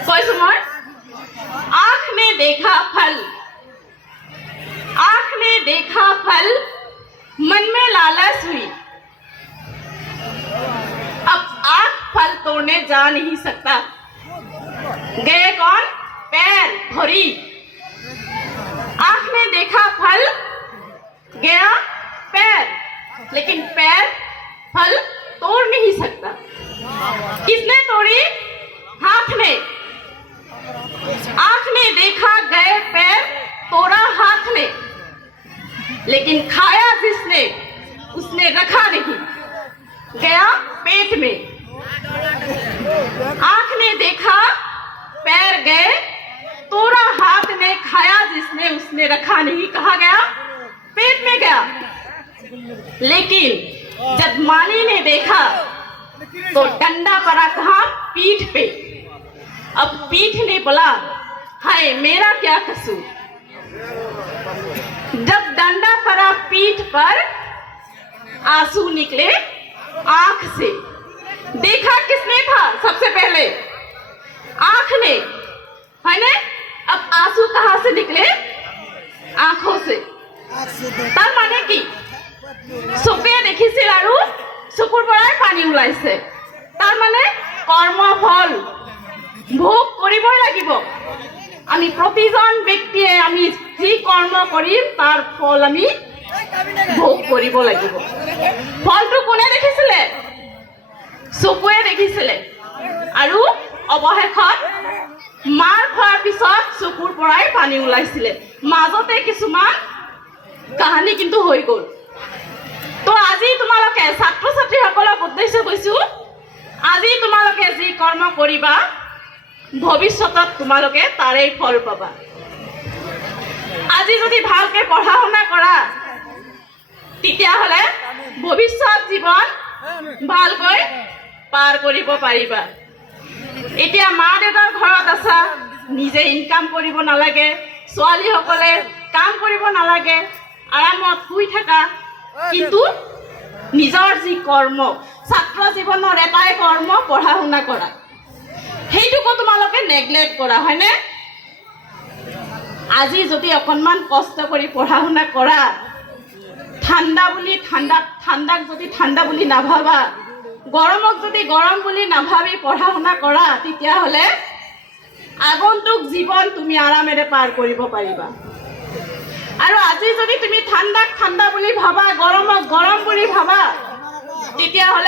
কৈছো মই आँख ने देखा फल मन में लालच हुई अब आँख फल तोड़ने जा नहीं सकता गए कौन पैर भरी आँख ने देखा फल गया पैर लेकिन पैर फल तोड़ नहीं सकता किसने तोड़ी हाथ ने आँख ने देखा गए पैर तोड़ा हाथ ने लेकिन खाया जिसने उसने रखा नहीं गया पेट में आँख ने देखा पैर गए तोड़ा हाथ ने खाया जिसने उसने रखा नहीं कहा गया पेट में गया लेकिन जब माली ने देखा तो डंडा पड़ा कहाँ पीठ पे अब पीठ ने बोला हाय मेरा क्या कसूर जब डंडा पड़ा पीठ पर आंसू निकले आंख से देखा किसने था सबसे पहले आंख ने है ना अब आंसू कहां से निकले आंखों से तार माने की চকুৱে দেখিছিল আৰু চকুৰ পৰাই পানী ওলাইছে তাৰ মানে কৰ্মফল ভোগ কৰিবই লাগিব আমি প্ৰতিজন ব্যক্তিয়ে আমি যি কৰ্ম কৰিম তাৰ ফল আমি ভোগ কৰিব লাগিব ফলটো কোনে দেখিছিলে চকুৱে দেখিছিলে আৰু অৱশেষত মাৰ খোৱাৰ পিছত চকুৰ পৰাই পানী ওলাইছিলে মাজতে কিছুমান কাহিনী কিন্তু হৈ গ'ল তো আজি তোমালোকে ছাত্ৰ ছাত্ৰীসকলক উদ্দেশ্য কৈছো আজি তোমালোকে যি কৰ্ম কৰিবা ভৱিষ্যতত তোমালোকে তাৰেই ফল পাবা আজি যদি ভালকে পঢ়া শুনা কৰা তেতিয়াহ'লে ভৱিষ্যত জীৱন ভালকৈ পাৰ কৰিব পাৰিবা এতিয়া মা দেউতাৰ ঘৰত আছা নিজে ইনকাম কৰিব নালাগে ছোৱালীসকলে কাম কৰিব নালাগে আৰামত শুই থাকা কিন্তু নিজৰ যি কৰ্ম ছাত্ৰ জীৱনৰ এটাই কৰ্ম পঢ়া শুনা কৰা সেইটোকো তোমালোকে নেগলেক্ট কৰা হয়নে আজি যদি অকণমান কষ্ট কৰি পঢ়া শুনা কৰা ঠাণ্ডাক যদি ঠাণ্ডা বুলি নাভাবা গৰমক যদি গৰম বুলি নাভাবি পঢ়া শুনা কৰা তেতিয়াহ'লে আগন্তুক জীৱন তুমি আৰামেৰে পাৰ কৰিব পাৰিবা আৰু আজি যদি তুমি ঠাণ্ডা বুলি ভাবা গৰমক গৰম বুলি ভাবা তেতিয়াহ'লে